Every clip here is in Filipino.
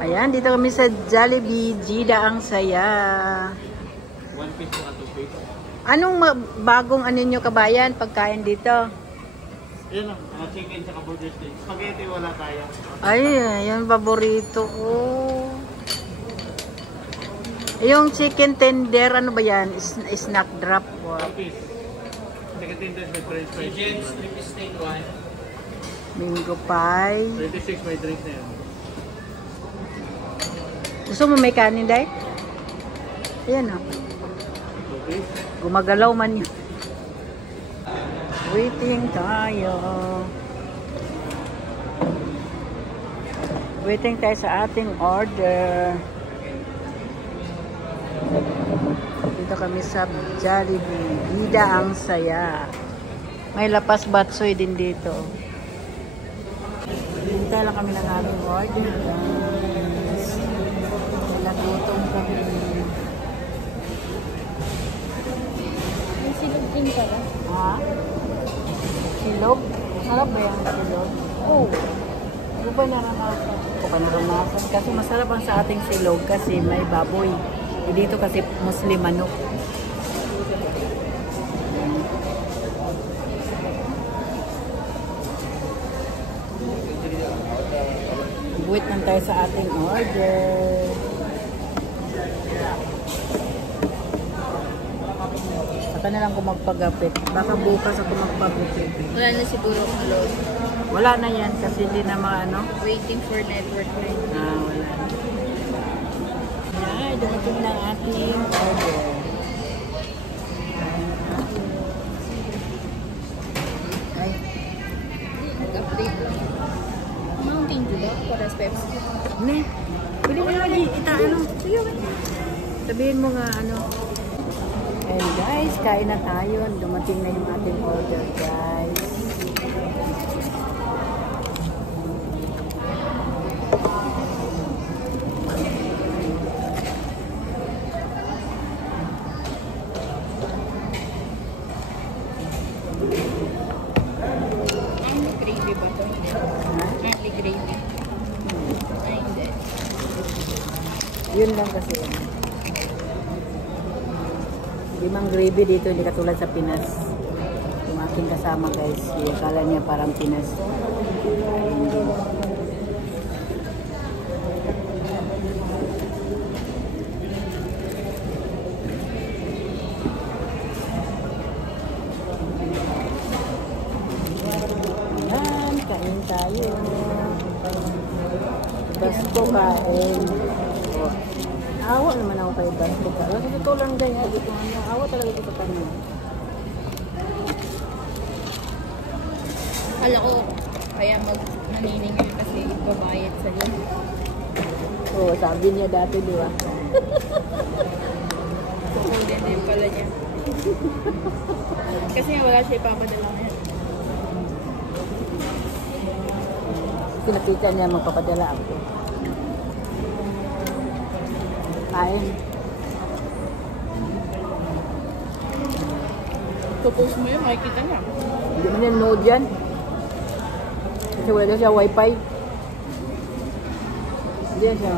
Ayan, dito kami sa Jollibee. Gida ang saya. 1 piece po at 2 piece. Anong bagong ano nyo kabayan pagkain dito? Yan o, mga chicken tsaka burger steak. Spaghetti wala tayo. Ay, yan paborito ko. Yung chicken tender, ano ba yan? Snack drop. 1 piece. Chicken tender may french fries. Chicken, strip steak 1. Mango pie. 26 may drink na yan. Gusto mo may kanin, Day? Ayan o. Okay. Gumagalaw man yun. Waiting tayo. Waiting tayo sa ating order. Dito kami sa Jollibee. Gida ang saya. May lapas batsoy din dito. Hintay lang kami ng aming order, guys. Nagutom kami. May silog din pala. Ha? Silog? Sarap ba yung silog? Oo. Ano ba naranasan? Ako ba naranasan? Kasi masarap ang sa ating silog kasi may baboy. Dito kasi Muslim manok. Wait lang tayo sa ating order. Saka na lang kung magpagapit. Baka bukas ako magpagupit. Wala na siguro ang load. Wala na yan kasi hindi na maano. Waiting for network rin. Wala na. Ay, dumating na ang ating order. Ay, Nag-update lang. Mountain Dew ba? Para sa Pepsi. ne. Pwede mo na lagi itaano. Sige, sabihin mo nga ano. And guys, kain na tayo. Dumating na yung ating order, guys. Only gravy ba ito? Only gravy. Ay, hindi. Yun lang kasi. Limang gravy dito, hindi katulad sa Pinas. Yung aking kasama, guys. Akala niya parang Pinas. Hindi. Yan, kain tayo. Basko kain. Awa naman ako kay Basko ka. Kasi ito lang din. Awa talaga ito sa kanya. Kala ko, kaya mag-naniningil kasi babayad sa yun. Oo, sabi niya dati, di ba? Kukunin din pala niya. Kasi wala siya ipapadala ngayon. Pinakita niya magpapadala ako. Kain. Tupost mo yun, makikita niya. Hindi mo nanonood yan. Kasi wala daw siya wifi. Hindi yan siya.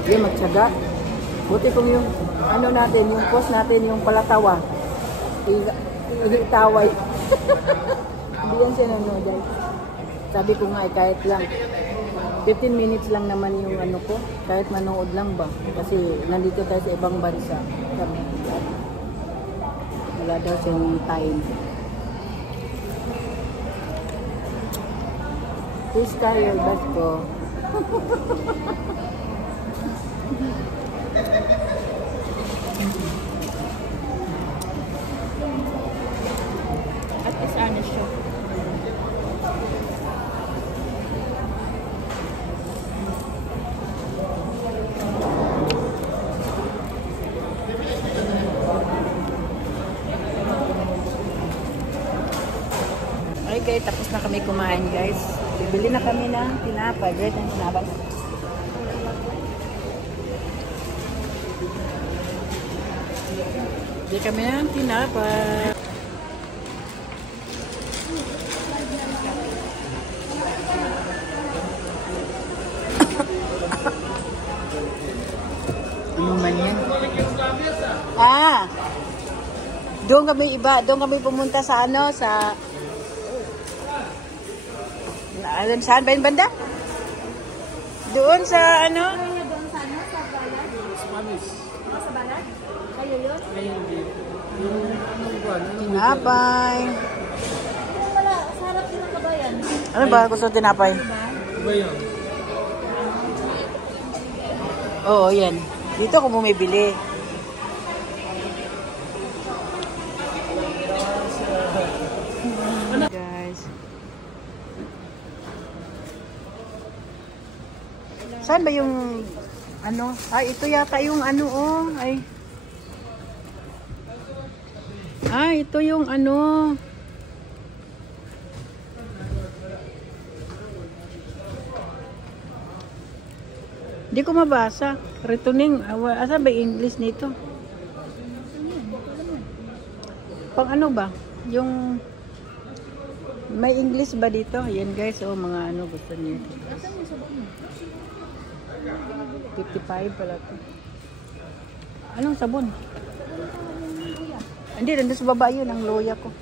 Hindi magtsaga. Buti kung yung ano natin, yung post natin, yung palatawa. Ihitaway. Hindi yan siya nanonood. Sabi ko nga kahit lang 15 minutes lang naman yung ano ko, kahit manood lang ba, kasi nandito tayo sa ibang bansa. Wala daw siyang time. Fish tayo, Basko. At least honest siya. Okay guys, tapos na kami kumain guys. Bibili na kami ng tinapay. Guys, ang tinapay. Bibili kami ng tinapay. Doon kami pumunta sa ano, sa saan ba yung banda? Doon sa ano? Doon sa ano? Sa balat? Spanish. Sa balat? Kayo yun? Ay, hindi. Yung anong buwan? Tinapay. Wala, sa harap ng kabayan. Ano ba gusto tinapay? Iba yun. Oo, yan. Dito ako bumibili. Guys. Saan ba yung ano? Ay, ito yata yung ano oh. Ay. Ito yung ano. Hindi ko mabasa. Retuning. Asan ba yung English nito? Pang ano ba? Yung may English ba dito? Yan guys, oh mga ano gusto niyo. 55 pala to. Anong sabon? Hindi, nandun sa baba yun, ang loya ko.